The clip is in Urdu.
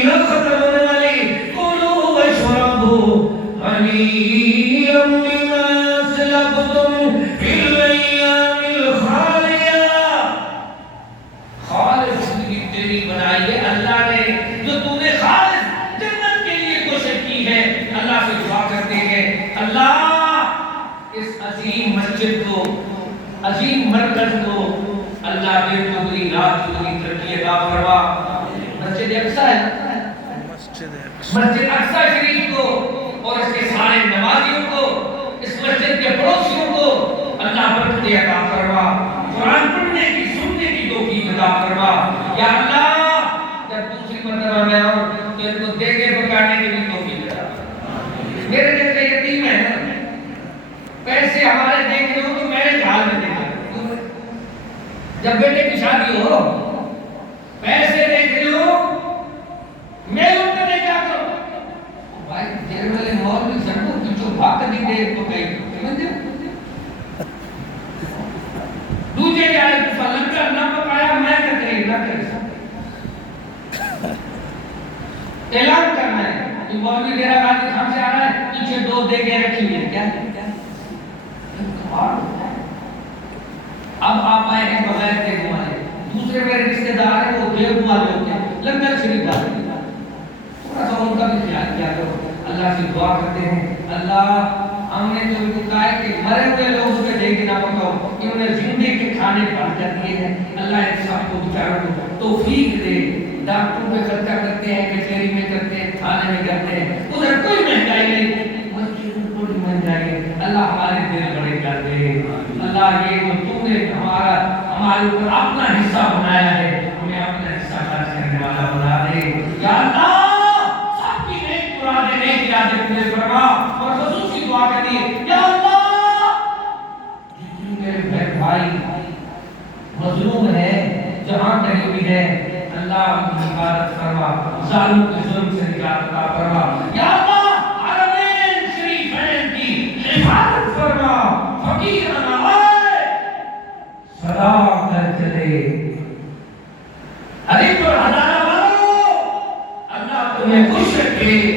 ختم ہونے والی کلوا واشربوا ہنیئا بما اسلفتم فی الایام الخالیہ. خالص زندگی تیری بنائی ہے اللہ نے، جو تو نے خالص جنت کے لیے کوشش کی ہے. اللہ سے دعا کرتے ہیں اللہ اس عظیم مسجد کو، عظیم مرکز کو اللہ دن چگنی رات چگنی ترقی عطا فرما. مسجد اقصی ہے، مسجد اقصی شریف کو اور اس کے سارے نمازیوں کو، اس مسجد کے پڑوسیوں کو اللہ برکت عطا فرما. قرآن پڑھنے کی سننے کی توفیق عطا فرما. یا اللہ جب دوسری مرتبہ میں آؤں تو ان کو دیگے پکانے کی بھی توفیق عطا فرما. میرے جیسے یتیم ہے نا، پیسے ہمارے دیکھ رہے ہو تو میرے حال میں دیکھ رہے ہو. جب بیٹے کی شادی ہو پیسے دیکھ رہے ہو، میں ان کا نہیں کیا کروں بھائی تیرے والے مول میں سڑکوں پیچھو بھاگ کر دی دے تو کہیں دوسرے جائے تو فلن کا نہ پکایا میں نہ کریں نہ کریں. اعلان کرنا ہے کہ مولوی ڈیرہ غازی خان سے آ رہا ہے، پیچھے 2 دیگیں رکھی ہوئی ہیں. کیا اب آپ آئے ہیں بغیر دیگوں والے. دوسرے میرے رشتے دار ہیں وہ دیگ والے ہوتے ہیں، لنگر شریف والے. تھوڑا سا ان کا بھی خیال کیا کرو. اللہ سے دعا کرتے ہیں اللہ ہم نے جو ان کو کہا ہے کہ مرے ہوئے لوگ اس پہ دیگ نہ پکاؤ، انہوں نے زندے کے کھانے بڑھ کر دیے ہیں. اللہ ان سب کو بیچاروں کو توفیق دے. ڈاکٹروں پہ خرچہ کرتے ہیں، کچہری میں کرتے ہیں، تھانے میں کرتے ہیں، ادھر کوئی مہنگائی نہیں، مسجد میں کوئی مہنگائی ہے. اللہ ہمارے دل بڑے کر دے. اللہ یہ جو تو نے ہمارے اوپر اپنا حصہ بنایا ہے، ہمیں اپنا حصہ خرچ کرنے والا بنا دے. یا اللہ سب کی نیک مرادیں نیک ارادے پورے فرما. اور خصوصی دعا کرنی ہے یا اللہ جتنے میرے بہن بھائی مظلوم ہیں جہاں کہیں بھی ہیں، اللہ ان کی حفاظت فرما، ظالموں کے ظلم سے نجات عطا فرما. یا اللہ حرمین شریفین کی حفاظت فرما. فقیر نہ آئے صدا کر چلے علی پر ہزارہ مارو، اللہ تمہیں خوش رکھے.